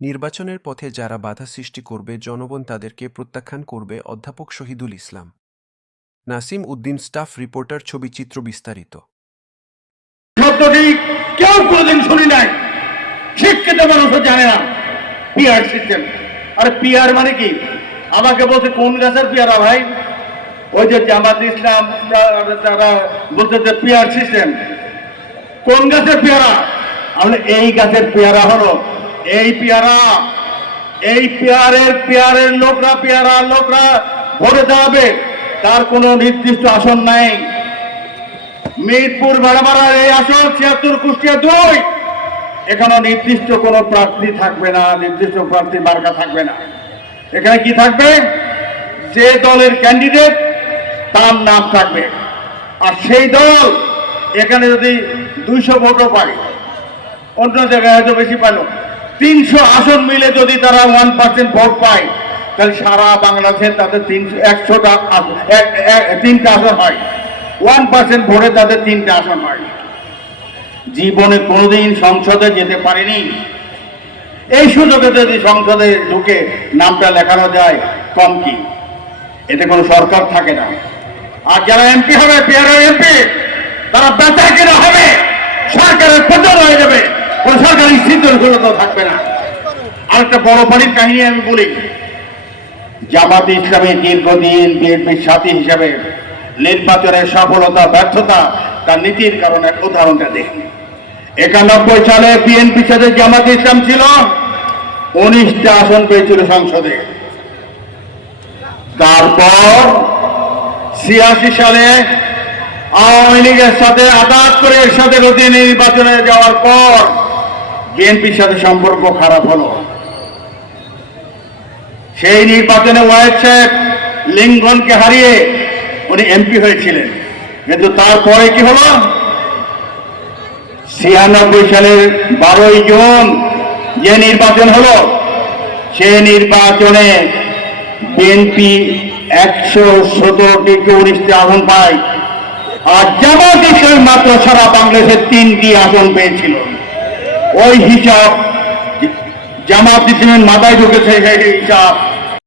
নির্বাচনের পথে যারা বাধা সৃষ্টি করবে জনগণ তাদেরকে প্রত্যাখ্যান করবে। অধ্যাপক শহীদুল ইসলাম, নাসিম উদ্দিন, স্টাফ রিপোর্টার, ছবিচিত্র বিস্তারিত। শব্দটি কেউ কোনোদিন শুনি নাই, শিক্ষিত মানুষও জানে না পিআর সিস্টেম। আরে পিআর মানে কি? আমাকে বলছে কোন গাছের পেয়ারা ভাই? ওই যে জামাত ইসলাম তারা বলছে যে পিআর সিস্টেম। কোন গাছের পেয়ারা? আমরা এই গাছের পেয়ারা হলো এই পেয়ারা। এই পেয়ারের লোকরা ভোটে দাঁড়াবে, তার কোনো নির্দিষ্ট আসন নাই। মিরপুর বাড়াবাড়ার এই আসন ৭৬ কুষ্টিয়া ২, এখানে নির্দিষ্ট কোনো প্রার্থী থাকবে না, নির্দিষ্ট প্রার্থী মার্কা থাকবে না। এখানে কি থাকবে? যে দলের ক্যান্ডিডেট তার নাম থাকবে। আর সেই দল এখানে যদি ২০০ ভোটও পায়, অন্য জায়গায় হয়তো বেশি পাইল, ৩০০ আসন মিলে যদি তারা 1% ভোট পায়, তাহলে সারা বাংলাদেশে তাদের ১০০টা ৩টা আসন হয়। 1% ভোটে তাদের 3টে আসন হয়। জীবনে কোনোদিন সংসদে যেতে পারেনি। এই সুযোগে যদি সংসদে ঢুকে নামটা লেখানো যায়, কম কি? এতে কোনো সরকার থাকে না। আর যারা এমপি হবে, পিআরএর এমপি, তারা বেচা কিনা হবে, সরকারের পতন হয়ে যাবে, কোনো সরকারি স্থিতিশীলতা থাকবে না। আর একটা বড় বাড়ির কাহিনী আমি বলি। জামাত ইসলামী দীর্ঘদিন বিএনপির সাথী হিসাবে নির্বাচনের সফলতা ব্যর্থতা তার নীতির কারণে উদাহরণটা দেখি। ৯১ সালে বিএনপির সাথে জামাত ইসলাম ছিল, ১৯টা আসন পেয়েছিল সংসদে। তারপর ৮৬ সালে আওয়ামী লীগের সাথে আঘাত করে এর সাথে নির্বাচনে যাওয়ার পর বিএনপির সাথে সম্পর্ক খারাপ হলো। সেই নির্বাচনে ওয়াহেদ সাহেব লিঙ্কনকে হারিয়ে উনি এমপি হয়েছিলেন। কিন্তু তারপরে কি হলো? ৯৬ সালের ১২ই জুন যে নির্বাচন হলো, সে নির্বাচনে বিএনপি ১১৭টি ১৯টি আসন পায়, আর জামাত ইসলাম মাত্র সারা বাংলাদেশের ৩টি আসন পেয়েছিল। ওই হিসাব জামাত ইসলামের মাথায় ঢুকেছে, সেই হিসাব